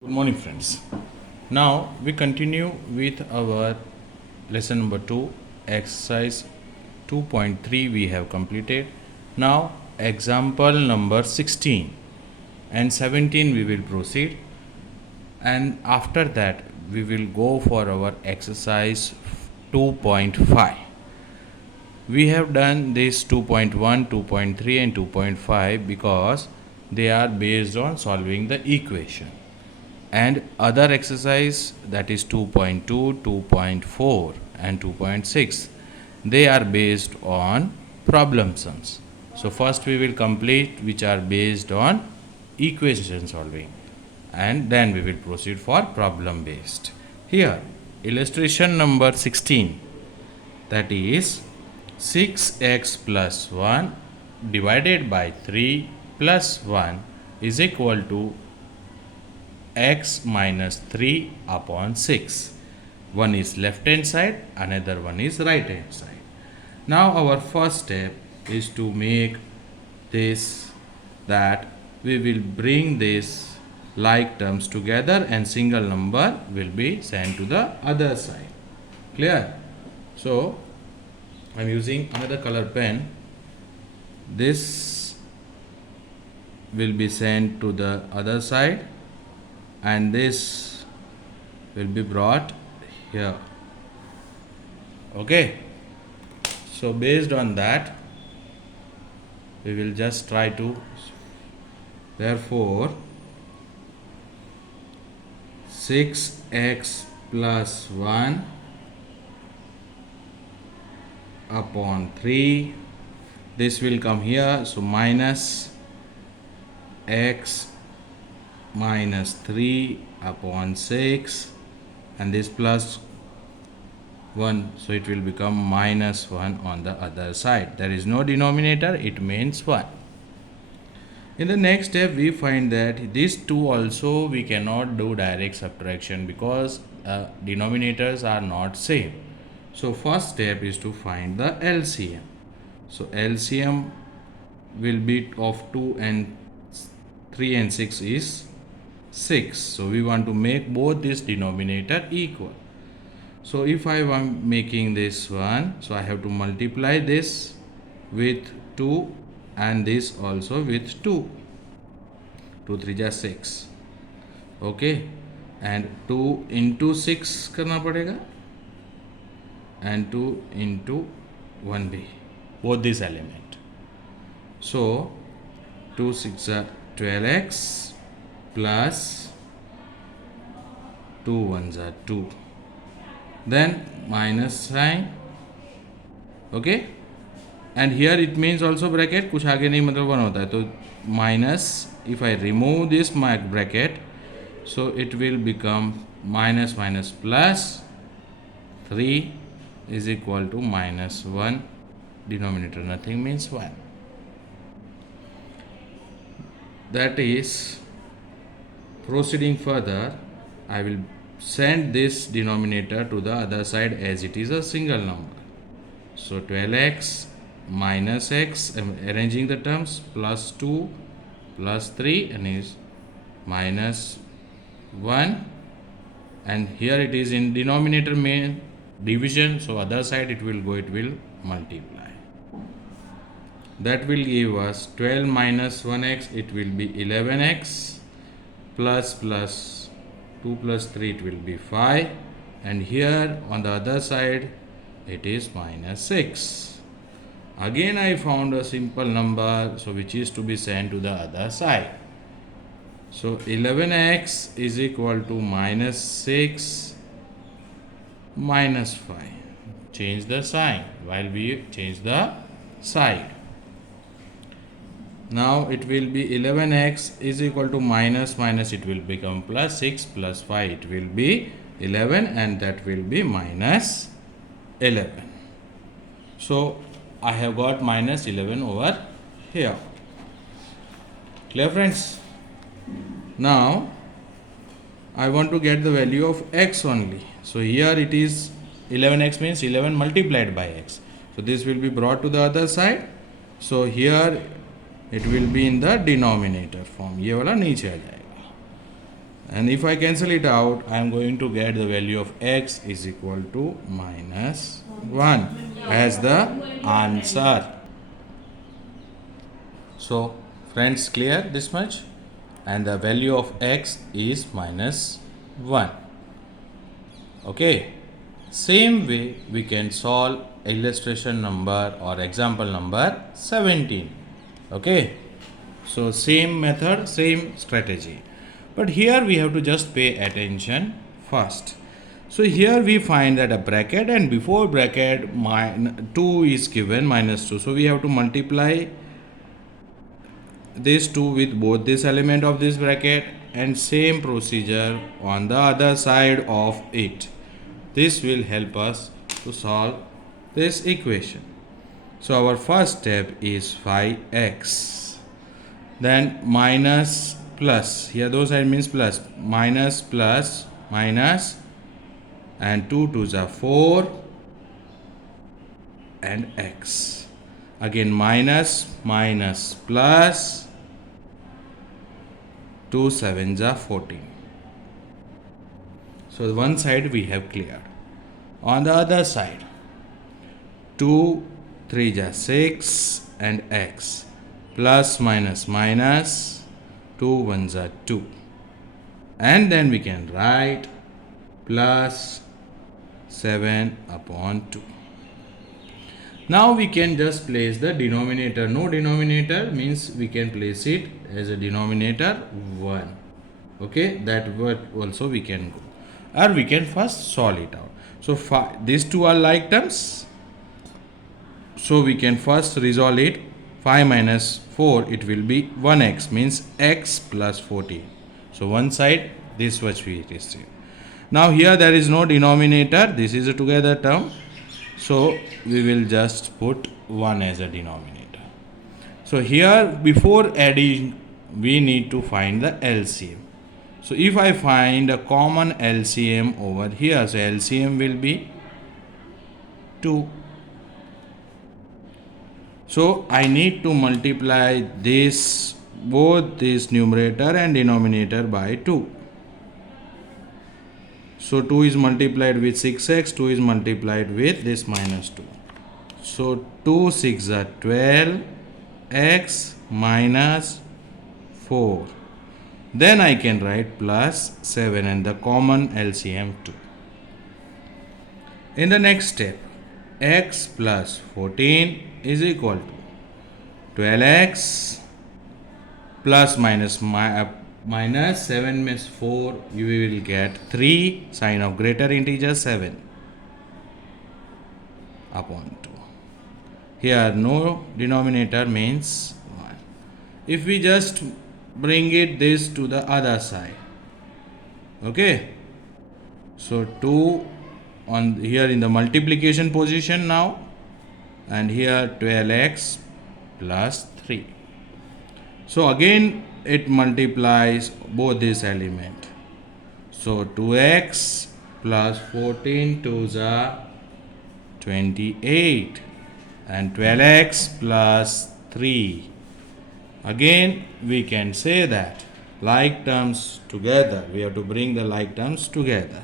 Good morning, friends. Now we continue with our lesson number 2, exercise 2.3 we have completed. Now example number 16 and 17 we will proceed, and after that we will go for our exercise 2.5. We have done this 2.1, 2.3 and 2.5 because they are based on solving the equation, and other exercise, that is 2.2, 2.4 and 2.6, they are based on problem sums. So first we will complete which are based on equation solving, and then we will proceed for problem based. Here illustration number 16, that is 6x plus 1 divided by 3 plus 1 is equal to x minus 3 upon 6. One is left hand side, another one is right hand side. Now our first step is to make this, that we will bring this like terms together and single number will be sent to the other side. Clear? So I am using another color pen. This will be sent to the other side and this will be brought here. Okay, so based on that we will just try to, therefore 6x plus 1 upon 3, this will come here, so minus x minus 3 upon 6, and this plus 1, so it will become minus 1 on the other side. There is no denominator, it means 1. In the next step we find that these two also we cannot do direct subtraction because denominators are not same. So first step is to find the LCM. So LCM will be of 2 and 3 and 6 is 6. So we want to make both this denominator equal. So if I am making this one, so I have to multiply this with 2 and this also with 2. 2 3 जा 6. Okay, and 2 into 6 करना पड़ेगा and 2 into 1b, both this element. So 2 6 are 12x plus 2 1s are 2, then minus sign. Okay, and here it means also bracket, कुछ आगे नहीं मतलब 1 होता है, तो minus, if I remove this bracket, so it will become minus minus plus 3 is equal to minus 1, denominator nothing means 1. That is, proceeding further, I will send this denominator to the other side as it is a single number. So 12x minus x, I am arranging the terms, plus 2 plus 3 and is minus 1, and here it is in denominator main division, so other side it will go, it will multiply. That will give us 12 minus 1x, it will be 11x, plus 2 plus 3, it will be 5, and here on the other side it is minus 6. Again I found a simple number, so which is to be sent to the other side. So 11x is equal to minus 6 minus 5. Change the sign while we change the side. Now it will be 11x is equal to minus minus, it will become plus 6 plus 5, it will be 11, and that will be minus 11. So I have got minus 11 over here. Clear, friends? Now I want to get the value of x only. So here it is 11x means 11 multiplied by x. So this will be brought to the other side. So here it will be in the denominator form, ये वाला नीचे आ जाएगा. And if I cancel it out, I am going to get the value of x is equal to minus 1 as the answer. So friends, clear this much? And the value of x is minus 1. Okay. Same way we can solve illustration number or example number 17. Okay. So same method, same strategy. But here we have to just pay attention first. So here we find that a bracket, and before bracket 2 is given minus 2. So we have to multiply this 2 with both this element of this bracket, and same procedure on the other side of it. This will help us to solve this equation. So our first step is 5x. Then minus plus, here those side means plus, minus plus minus, and 2 2s are 4, and x. Again minus minus plus, 2 7s are 14. So one side we have cleared. On the other side, 2 3s are 6 and x, plus minus minus, 2 1s are 2, and then we can write plus 7 upon 2. Now we can just place the denominator. No denominator means we can place it as a denominator 1. Okay, that word also we can go, or we can first solve it out. So these two are like terms, so we can first resolve it. 5 minus 4, it will be 1x, means x plus 14. So one side this much we receive. Now here there is no denominator, this is a together term, so we will just put 1 as a denominator. So here before adding we need to find the LCM. So if I find a common LCM over here, so LCM will be 2. So I need to multiply this, both this numerator and denominator, by 2. So 2 is multiplied with 6x, 2 is multiplied with this minus 2. So 2 6 are 12, x minus 4. Then I can write plus 7 and the common LCM 2. In the next step, x plus 14 is equal to 12x plus minus minus 7 minus 4, you will get 3 sign of greater integer 7 upon 2. Here no denominator means 1. If we just bring it this to the other side, okay, so 2 on here in the multiplication position now, and here 12x plus 3. So again it multiplies both this element. So 2x plus 14 2s are 28, and 12x plus 3. Again we can say that like terms together, we have to bring the like terms together.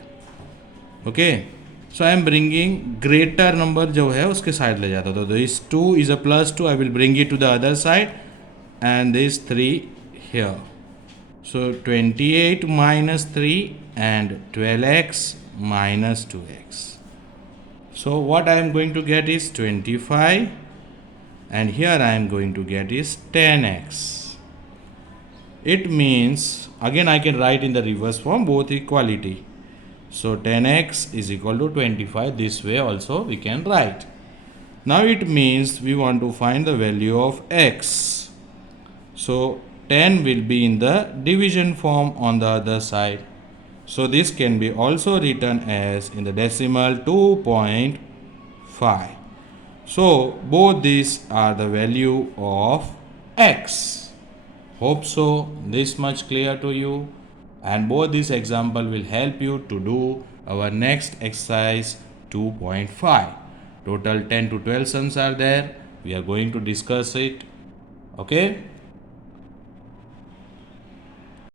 Okay, so I am bringing greater number जो है उसके side ले जाता, तो this 2 is a plus 2, I will bring it to the other side, and this 3 here. So 28 minus 3 and 12x minus 2x. So what I am going to get is 25, and here I am going to get is 10x. It means, again I can write in the reverse form, both equality. So 10x is equal to 25. This way also we can write. Now it means we want to find the value of x. So 10 will be in the division form on the other side. So this can be also written as in the decimal 2.5. So both these are the value of x. Hope so this much clear to you, and both this example will help you to do our next exercise 2.5. Total 10 to 12 sums are there. We are going to discuss it. Okay.